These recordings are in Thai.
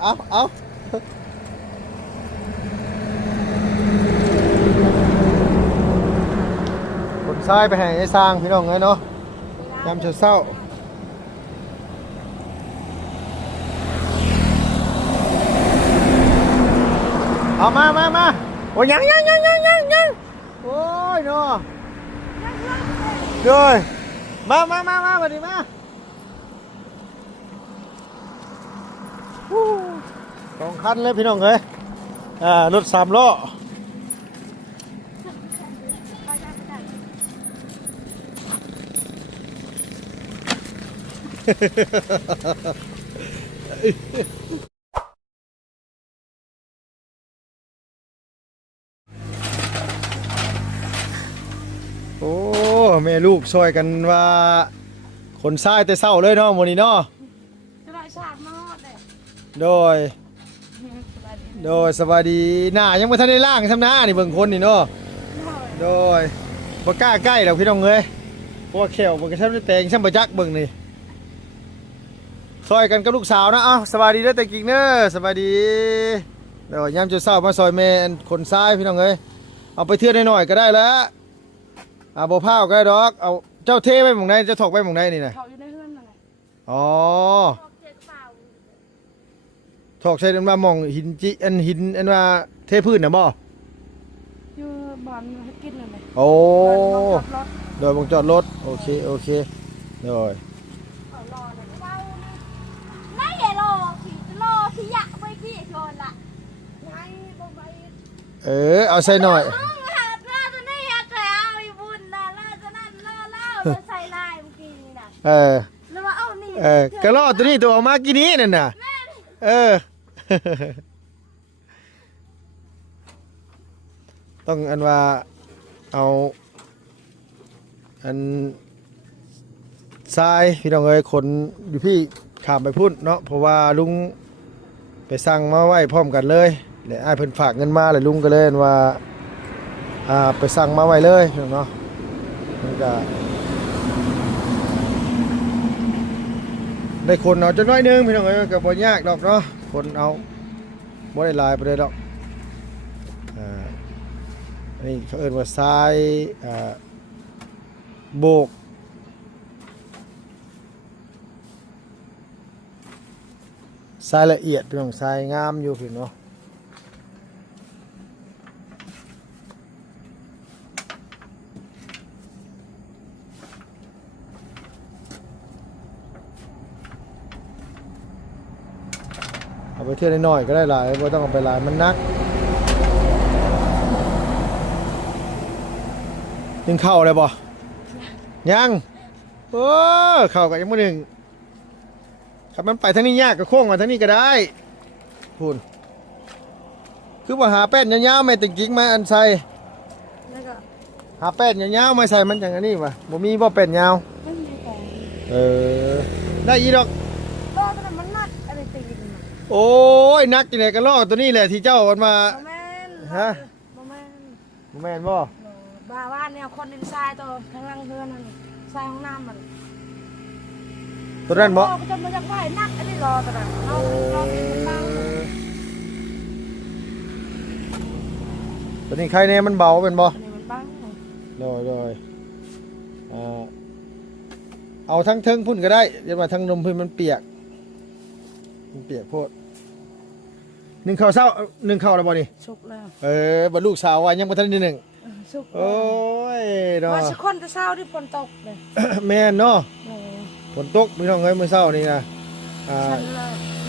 เอาคนซ้ายไปให้ไอ้สร้างพี่น้องไงเนาะยามเช้าเอามาโอ้ยยังโอ้ยเนาะเลยมาวันนี้มาสองคันเลยพี่น้องเอ้ยรถ3 ล้อโอ้แม่ลูกช่วยกันว่าคนซ้ายแต่เศร้าเลยเนาะมื้อนี้เนาะสบายสากมากเลยโดยสวัสดีหน้ายังบ่ทันได้ล้างทำหน้านี่เบิ่งคนนี่เนาะโดยบ่กล้าใกล้หรอกพี่น้องเอ้ยเพราะว่าแขวบ่กระทันได้แต่งซ้ํบ่จักเบิ่งนี่ซอยกันกับลูกสาวนะสวัสดีเด้อแต่กิ๊กเด้อสวัสดีเดี๋ยวยามเช้ามาซอยแม่คนซ้ายพี่น้องเอ้ยเอาไปเทื่อน้อยๆก็ได้แล้วบ่พาวก็ได้ดอกเอาเจ้าเทไปหม่องใดเจ้าถอกไปหม่องใดนี่น่ะถอกอยู่ในเฮือนนั่นแหละอ๋อถอกเจ็ดเปล่าถอกใส่มามองหินจิหินว่าเทพื้นน่ะบ่อยู่บ้านให้กินนั่นแหละ โอ้ บ้านโดยบังจอดรถโอเคโดยรอเลยเว้านี่ไม่ได้รอพี่ยะไปพี่ชนล่ะไงบ่ไปเอาใส่หน่อยใส่ลายเมื่อกี้นี่นะแล้วว่าเอานี่กระรอกตัวนี้ตัวออกมากี่นี้นั่นน่ะต้องอันว่าเอาอันทรายพี่น้องเอ้ยคนอยู่พี่ข้ามไปพุ่นเนาะเพราะว่าลุงไปสั่งมาไว้พร้อมกันเลยแล้วอ้ายเพิ่นฝากเงินมาเลยลุงก็เลยว่าไปสั่งมาไว้เลยเนาะมันก็ได้คนเอาจะน้อยนึงพี่น้องเอ้ยก็บ่ยากดอกเนาะคนเอาบ่ได้หลายไปเลยดอกนี่เขาเอิ้นว่าทรายโบกทรายละเอียดพี่น้องทรายงามอยู่พี่เนาะเอาไปเที่ยวน้อยๆก็ได้หลายไม่ต้องเอาไปหลายมันนักยิงเข้าเลยบ่ยังเข้ากับยังมือหนึ่งขับมันไปทางนี้ยากก็โค้งมาทางนี้ก็ได้พูนคือว่าหาแป้นยาวๆไม่ติดกิ๊กมาอันใส่หาแป้นยาวๆมาใส่มันอย่างนี้วะบ่มีบ่แป้นยาวไม่มีของได้อีดอกรอตอนนั้นมันนัดอะไรตีนโอ้ยนักจังได๋ก็ลอกตัวนี้แหละที่เจ้ามันมาฮะบ่แม่นบ่บ้าว่าเนี่ยคนดินทรายตัวข้างล่างเฮือนนั่นทรายห้องน้ำมันตัวนั้นบ่จะมาจากไหนนักอันนี้รอตอนนั้นรอกินข้าวตัวนี้ใครเนี่ยมันเบาเป็นบ่อันนี้มันบ้างโดยเอาทั้งเทิงพุ่นก็ได้เดี๋ยวมาทั้งนมพุ่นมันเปียกโพด1 ข้าวเช้า1 ข้าวแล้วบ่นี่สุกแล้วบ่ลูกสาวว่ายังบ่ทันได้1สุกโอ้ยเนาะว่าสิคนแต่เช้าที่ฝนตกเลยแม่นเนาะฝนตกพี่น้องเอ้ยมื้อเช้านี่นะ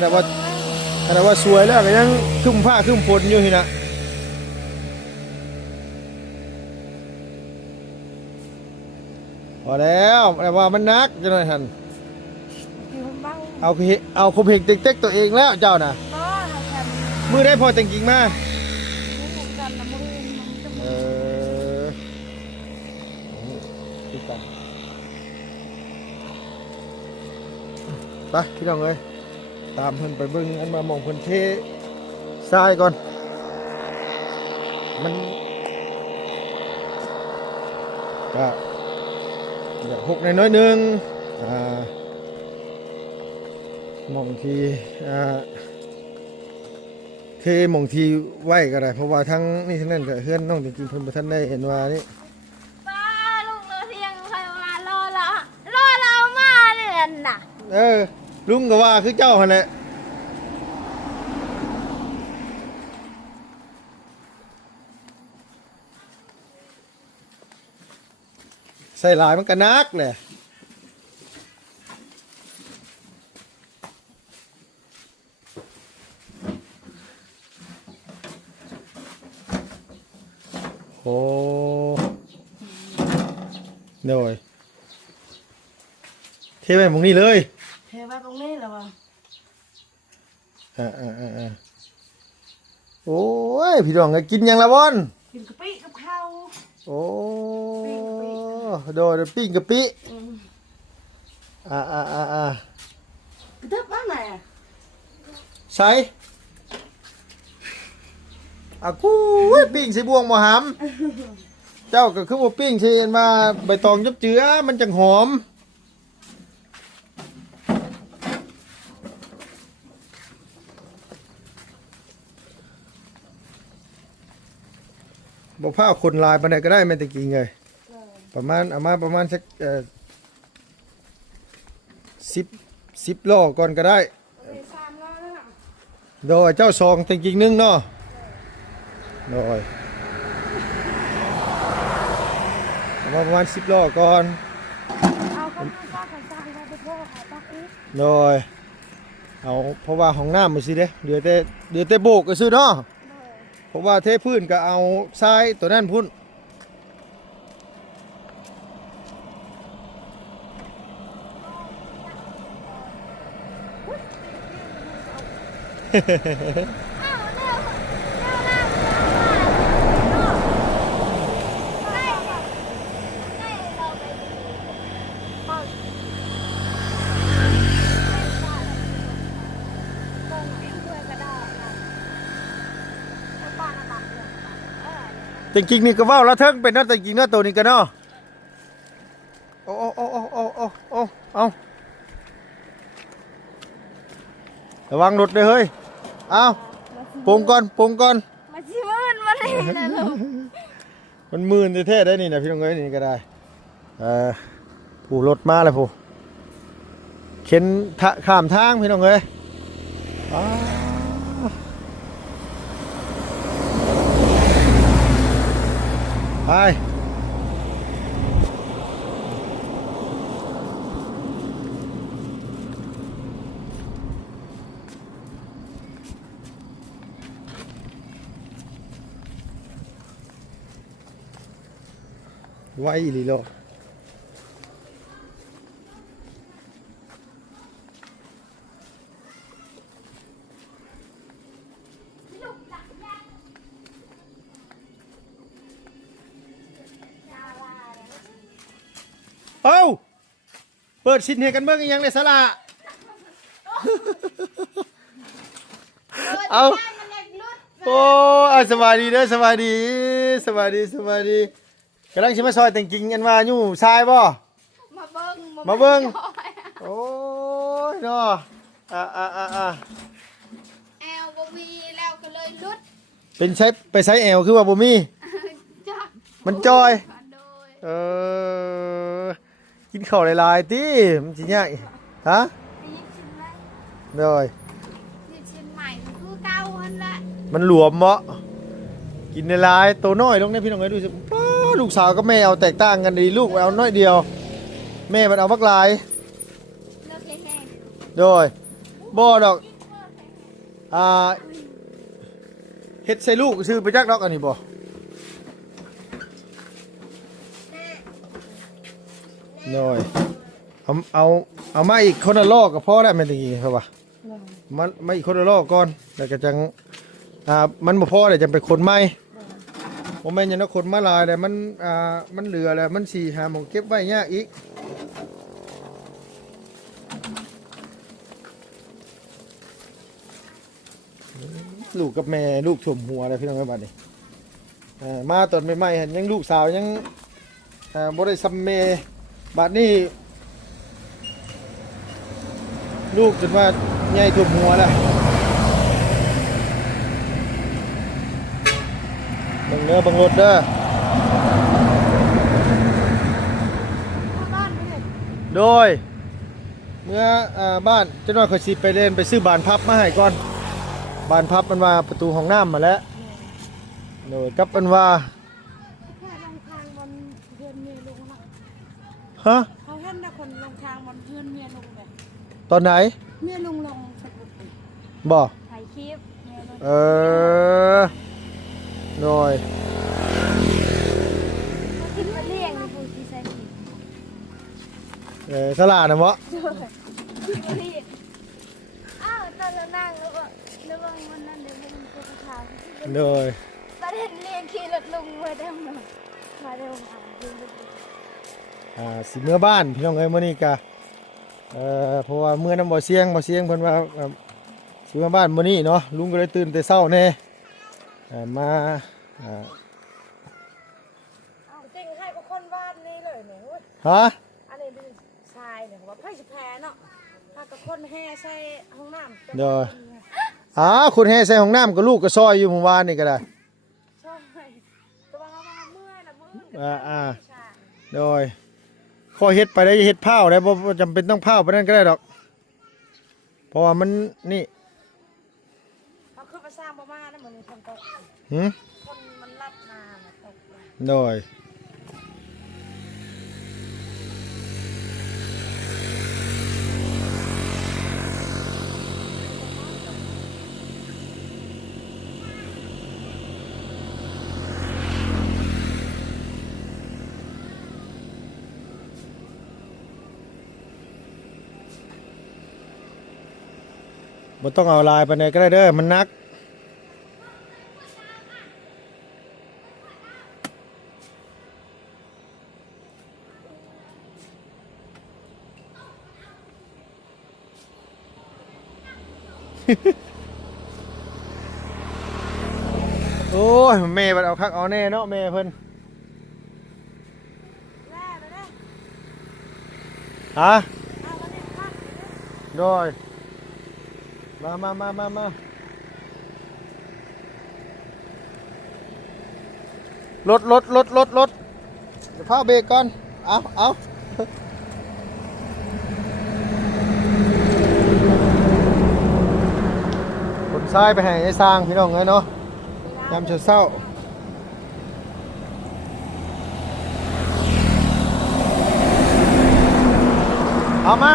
แต่ว่าสวยแล้วก็ยังครึ้มฟ้าครึ้มฝนอยู่นี่นะพอแล้วแต่ว่ามันนักจังหน่อยหั่นเอาคมเหกเต็กๆตัวเองแล้วเจ้าน่ะมือได้พอแต่งกิ่งมาไปพี่น้องเอ้ยตามเพิ่นไปเบิ่งอันมามองเพิ่นเททรายก่อนมันก็อยากหกในน้อยนึงมองที เทหมองทีไว้ก็ได้เพราะว่าทั้งนี่ทั้งนั้นก็เฮือนน้องจริงๆเพิ่นบ่ทันได้เห็นว่านี่ ป้าลูกเราเที่ยงใครมารอเรามาเนี่ยน่ะ ลุงก็ว่าคือเจ้าหั่นแหละใส่หลายมันก็นักแหละโอ้โดยเทไปหมองนี้เลย เทไว้ตรงนี้แหละวะ โอ้ยพี่น้องก็กินหยังละบ่อน กินกะปิกับข้าว โอ้โดยปิ้งกะปิอ่า กระเทิบบ้านไหนอะ ใส่กูปิ้งใส่บวงบ่หำเจ้าก็คือบ่ปิ้งใส่มาใบตองจับเจือมันจังหอมบ่พาคนลายปานใดก็ได้แม่นแต่กินเลยประมาณเอามาประมาณสัก10 ล้อก่อนก็ได้ 3 ล้อแล้วน่ะ โดยเจ้าซองแต่กิงนึงเนาะโดยเอามาประมาณ10 ล้อก่อน เอาข้าวปลาไข่ปลาไข่พ่อไข่ปลาอีก โดยเอาเพราะว่าห้องน้ำมันสิเด้เดือแต่โบกก็ซื้อเนาะเพราะว่าเทพื้นก็เอาทรายตัวนั้นพุ่น อ้าวเร็วได้เราไปป้อนตรงนี้เพื่อนกระดอกนะป้อนอะไรแต่จริงนี่ก็เว้าแล้วเทิงเป็นเนาะแต่จริงเนาะตัวนี้ก็เนาะโอ้เอาระวังรถเลยเฮ้ยเอาปรุงก่อนมาชิมืนมาเลยนะลูก มันมื่นแท้ๆได้นี่นะพี่น้องเอ้ยนี่ก็ได้ผู้รถมาเลยผู้เข็นข้ามทางพี่น้องเอ้ยไปไว้อีหลีโลเอ้าเปิดสินให้กันเบิ่งอีหยังเลยสละเอาโอ้เอาสวัสดีเด้อสวัสดีกำลังสิมาซอยแต่งจริงกันว่าอยู่ทรายบ่ มาเบิ่ง โอ้ยเนาะแอลบ่มีแล้วก็เลยลุด เป็นใช้ไปใช้แอลคือว่าบ่มี จัก มันจอย โดย กินข้าวหลายๆติมันสิยากฮะ ยิบชิ้นไว้ โดย ยิบชิ้นใหม่คือเก่าหันละ มันหลวมบ่กินหลายๆตัวน้อยลงเนี่ยพี่น้องเอ้ยดูสิป้าลูกสาวกับแม่เอาแตกต่างกันดีลูกเอาน้อยเดียว แม่มันเอาบักหลาย เลิกแห้ง โดยบ่ดอกเฮ็ดใส่ลูกซื้อไปจักดอกอันนี้บ่โดยเอามาอีกคนละลอกก็พอแล้วแม่นตะกี้ครับว่ามาอีกคนละลอกก่อนแล้วก็จังมันบ่พอเดี๋ยวจะไปขนใหม่บ่แม่นหยังนะขนมาหลายแล้วมันเหลือแล้วมันสิหาหม้องเก็บไว้ยากอีกลูกกับแม่ลูกถ่วมหัวอะไรพี่น้องครับบัดนี้มาตอนใหม่ๆเห็นยังลูกสาวยังบ่ได้ซ้ำแม่บัดนี้ลูกจนว่าใหญ่ถ่วมหัวแล้ว เบิ่งเด้อเบิ่งรถเด้อ เข้าบ้านไปเลย โดยเมื่อบ้านเจ้าน้อยข่อยสิไปเล่นไปซื้อบานพับมาให้ก่อนบานพับมันว่าประตูห้องน้ำมาแล้วโดยกับมันว่า แค่ลงทางบนเพื่อนเมียลงนะ ฮะ เขาเห็นนะคนลงทางบนเพื่อนเมียลงแบบ ตอนไหน เมียลงสกุล บ่ ถ่ายคลิปเนี่ยรถ โดย กินมาเลี้ยงในบูชีไซน์ สลาดนะเมาะ กินมาเลี้ยงอ้าวตอนเรานั่งแล้วก็วันนั้นเดี๋ยวมันก็กระทำ โดย ประเด็นเลี้ยงขี่รถลุงมาเดิมมาเดิมสิเมื่อบ้านพี่น้องเอ้ยมื้อนี้กะเพราะว่าเมื่อน้ำบ่เสียงเพิ่นว่าสิเมื่อบ้านมื้อนี้เนาะลุงก็เลยตื่นแต่เช้าแน่มาเอาจริงให้ก็คนบ้านนี่เลยเนี่ยเว้ย ฮะ อันนี้เป็นชายเนี่ยว่าไพ่สิแพ้เนาะถ้ากับคนแห่ใส่ห้องน้ำ โดยคุณแห่ใส่ห้องน้ำกับลูกก็ซอยอยู่เมื่อวานนี่ก็ได้ ใช่แต่ว่าเขาเมื่อยนะมื้อ โดยข้อเฮ็ดไปได้เฮ็ดเผาได้บ่จำเป็นต้องเผาไปนั่นก็ได้ดอกเพราะว่ามันนี่ เขาขึ้นมาสร้างบ้านนะเหมือนคนตก หืม คนมันรับมาตก โดยบ่ต้องเอาลายไปไหนก็ได้เด้อมันนัก โอ้ยแม่บัดเอาคักเอาแน่เนาะแม่เพิ่น แล่ไปเลย ฮะ เอาวันนี้พัก โดยมารถเดี๋ยวพาเบรกก่อนเอาคนซ้ายไปให้ไอ้สร้างพี่น้องเลยเนาะยามเช้าเอามา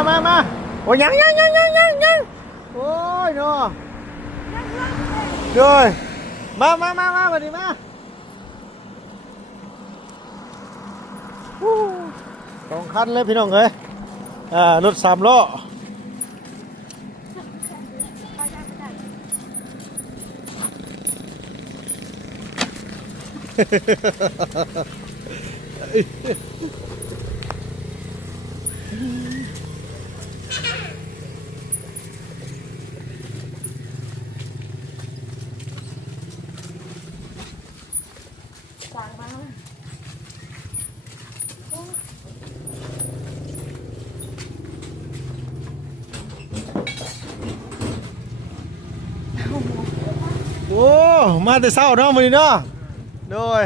โอ้ยยังโอ้ยเนาะโดยมาวันนี้มาสองคันเลยพี่น้องเอ้ยรถ3 ล้อสั่งมา โอ้มาแต่เช้าเนาะมื้อนี้เนาะโดย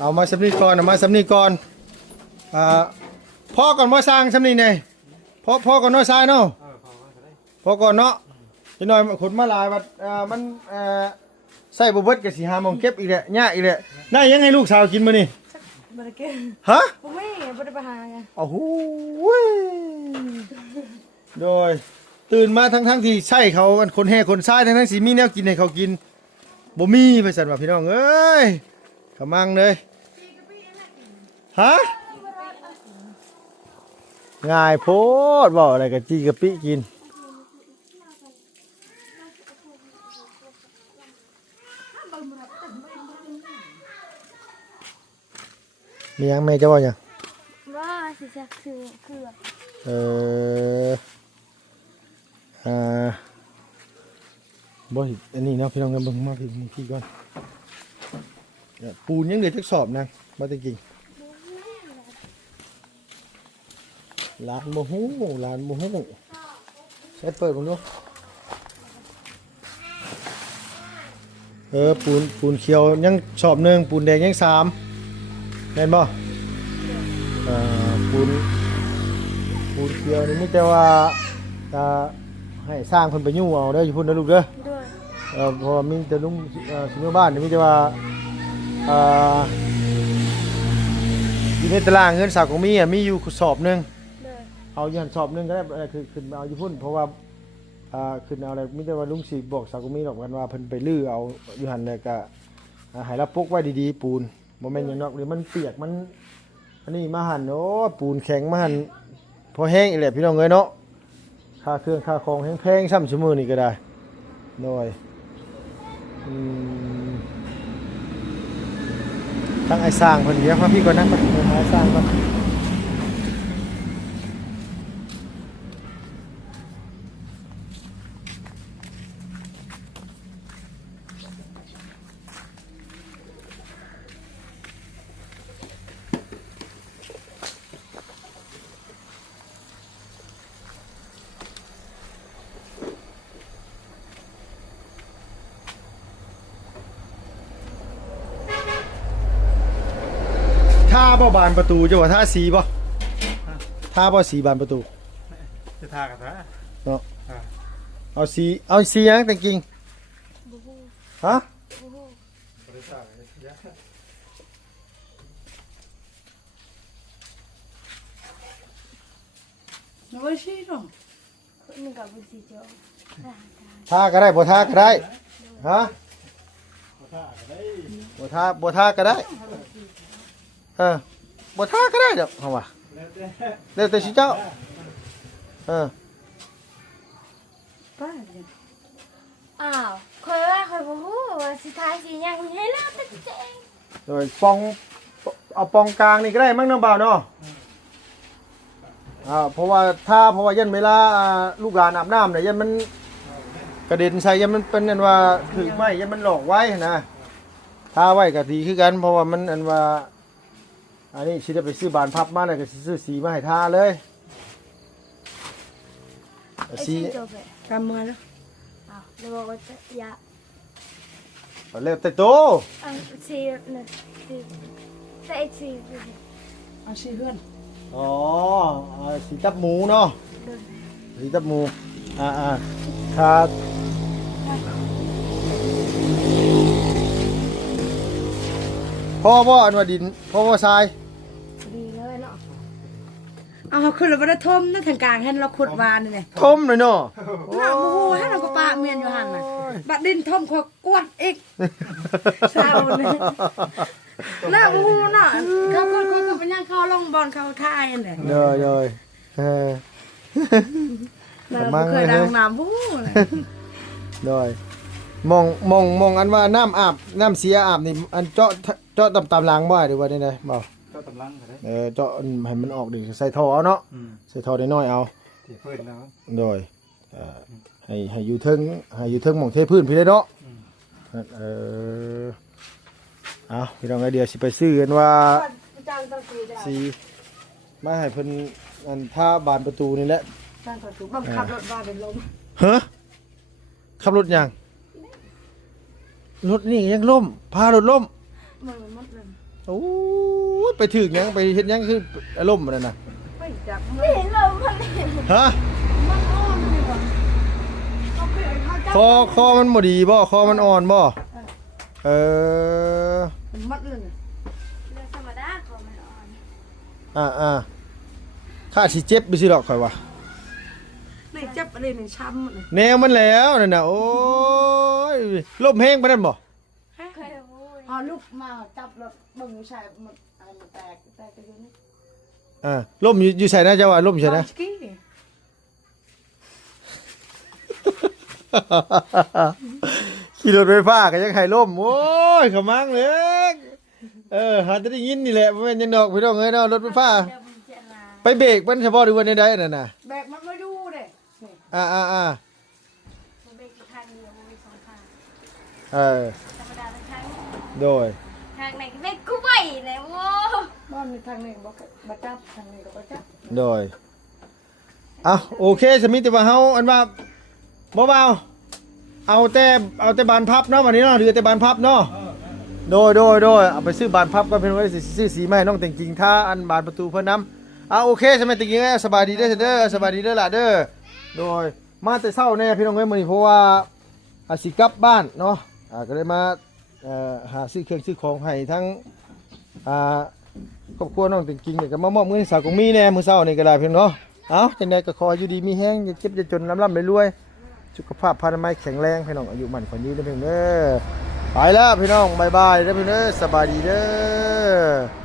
เอามาสำนีก่อนพ่อก่อนมาสร้างสำนีไงพ่อก่อนเนาะทรายเนาะพ่อก่อนเนาะพี่น้อยขนมาหลายบัดมันใส่บ่เบิดก็สิหาหม่องเก็บอีกแหละยากอีกแหละได้ยังให้ลูกสาวกินมื้อนี้ บริเกณฑ์ ฮะ ผมไม่บริไปหาไง โอ้โหโดยตื่นมาทั้งที่ใช่เขาคนแห่คนซ้ายทั้งสีมีแนวกินให้เขากินบ่มีไปสั่นว่าพี่น้องเอ้ยขมังเลยฮะง่ายโพดบอกอะไรกับจีกะปิกินมียังแม่จะว่ายัง ว่าสิจะคือเออบ่อันนี้เนาะพี่น้องกันเบิ่งมาพี่ก่อน ปูนยังเหลือจักสอบนะบ่ตะกี้หลานบ่ฮู้หลานบ่ฮู้ใช้เปิดบ่ดูปูนเขียวยังสอบหนึ่งปูนแดงยัง3แม่นบ่ปูนเขียวนี่มีแต่ว่าจะให้สร้างเพิ่นไปยู่เอาเด้ออยู่พุ่นเด้อลูกเด้อ ด้วย พอมีแต่ลุงสิมาบ้านนี่มีแต่ว่าอยู่ในตารางเงินสาวของมีมีอยู่สอบหนึง ด้วย เอาอยู่หั่นสอบหนึงก็ได้คือขึ้นมาเอาอยู่พุ่นเพราะว่าขึ้นเอาอะไรมีแต่ว่าลุงสิบอกสาวของมีดอกกันว่าเพิ่นไปลื้อเอาอยู่หั่นเลยก็ให้เราปกไว้ดีๆปูนบ่แม่นหยังนอกหรือมันเปียกมันอันนี้มาหั่นโอ้ปูนแข็งมาหั่นพอแห้งอีแหละพี่น้องเอ้ยเนาะค่าเครื่องค่าของแพงๆซ้ำชั่วโมงนี่ก็ได้โดยตั้งไอ้สร้างเพิ่นเดี๋ยวมาพี่ก่อนนะไปหาสร้างก่อนท่าบ่บานประตูจะว่าท่าสีบ่ท่าบ่สีบานประตู จะทากันนะ เนาะเอาสีหยังแต่จริง บูฮู ฮะ บูฮู บริษัทยะ น้อยสิเนาะ คนหนึ่งกับบุษีเจ้า ท่าก็ได้บ่ท่าก็ได้ฮะ ทากันได้ บ่ท่าก็ได้บ่ท่าก็ได้ดอกเฮาว่า แล้วแต่แล้วแต่สิเจ้าป้าเนี่ย อ้าวคอยว่าคอยบูฮูว่าสิทายสิยังให้เลิกตั้งใจ โดยปองเอาปองกลางนี่ก็ได้มั้งน้องบ่าวเนาะเพราะว่ายันเวลาลูกหลานอาบน้ำเนี่ยยันมันกระเด็นใส่ยันมันเป็นอันว่าถือไม้ยันมันหลอกไว้นะทาไว้ก็ดีคือกันเพราะว่ามันอันว่าอันนี้สิได้ไปซื้อบานพับมาเลยก็สิซื้อสีมาให้ทาเลย ไอ้ สี สิเจ้าไป กำมือนะ อ้าวแล้วบอกว่าจะยา เอาแล้วแต่โต สิเนี่ยสิแต่ไอ้สิ เอาสิเฮือน อ๋อสีตับหมูเนาะ ด้วย สีตับหมูทาพ่อบ่อันว่าดินพ่อบ่ทราย ดีเลยเนาะ เอาเขาขึ้นแล้วบ่ได้ทมนะทางกลางให้เราขุดวานนี่แหละ ทมเลยเนาะ หน้าบูฮูให้เราก็ปาเมียนอยู่หั่นน่ะบัดดินทมเขากวดอีกเศร้าเนี่ยหน้าบูฮูเนาะเขาเป็นยังเข้าลงบอลเข้าท่ายนั่นแหละ เลยเราบ่เคยได้ห้องน้ำบูฮูเลย เลยมองอันว่าน้ำอาบน้ำเสียอาบนี่อันเจาะตำล้างบ่หรือว่าได้บ่ ก็ตำลังกันได้ เจาะให้มันออกดิใส่ท่อเอาเนาะใส่ท่อน้อยๆเอา ที่เพื่อนแล้ว โดยให้อยู่เทิงหม่องเทพื้นพี่ได้เนาะเอาพี่น้องไอเดียสิไปซื้อกันว่า จ้างต้องคือจ้า สีมาให้เพิ่นอันท่าบานประตูนี่แหละ จ้างต้องคือบังคับรถบ้านเป็นลม ฮะขับรถยังรถนี่ยังล่มพารถล่ม มันหมดเลย โอ้ยไปถึงยังไปเฮ็ดยังคืออารมณ์มันน่ะ ไปจับ ไม่เห็นเรามันเห็น ฮะ มันอ้อนเลยว่ะเอาไปเอาจับ คอมันบ่ดีบ่คอมันอ่อนบ่เออ มันมัดเลยน่ะ เรื่องธรรมดาของมันอ่อน ข้าสิเจ็บไปสิดอกข่อยว่า นี่จับอะไรนี่ช้ำมัน แนวมันแล้วนั่นน่ะโอ้ยล่มแห้งปานนั้นบ่ เคยพูด พอลูกมาจับรถเบิ่งชายมันอะไรมันแตกไปอยู่นี่ ล่มอยู่ใส่นะเจ้าว่าล่มใส่นะ สกี้ ขี่รถไฟฟ้าก็ยังให้ล่มโอ้ยขมังเลยหาจะได้ยินนี่แหละบ่แม่นยังดอกพี่น้องเอ้ยเนาะรถไฟฟ้า เดี๋ยวมึงจะลา ไปเบรกมันเฉพาะหรือว่าใดๆนั่นน่ะ แบกมันไม่ดูเด้นี่ มึงไปกี่ครั้งเดียวมึงไปสองครั้ง เออ ธรรมดาละครั้ง โดย ครั้ง างไหนก็ไม่กูไม่เลยโว้ บ้านในทางนี้บ่จับทางนี้ก็บ่จับ โดยเอาโอเคสมิติว่าเฮาอันว่าบ่เบาเอาแต่บานพับเนาะวันนี้เนาะเหลือแต่บานพับเนาะโดยเอาไปซื้อบานพับก็เป็นว่าซื้อสีมาให้น้องแต่งจริงถ้าอันบานประตูเพิ่นนำเอาโอเคสมัยตะกี้สบายดีเด้อเด้อสบายดีเด้อล่ะเด้อโดยมาแต่เช้าแน่พี่น้องเอ้ยมื้อนี้เพราะว่าสิกลับบ้านเนาะก็เลยมาหาซื้อเครื่องซื้อของให้ทั้งครอบครัวน้องจริงๆเนี่ยก็มามอบเงินสาวของมีแน่มื้อเช้านี่ก็ได้เพิ่นเนาะเอาจังได๋ก็ขออยู่ดีมีแฮงอย่าเจ็บอย่าจนร่ำรวยสุขภาพพลานามัยแข็งแรงพี่น้องอายุมั่นขวัญยืนเด้อเพิ่นเด้อไปแล้วพี่น้องบ๊ายบายเด้อเพิ่นเด้อสบายดีเด้อ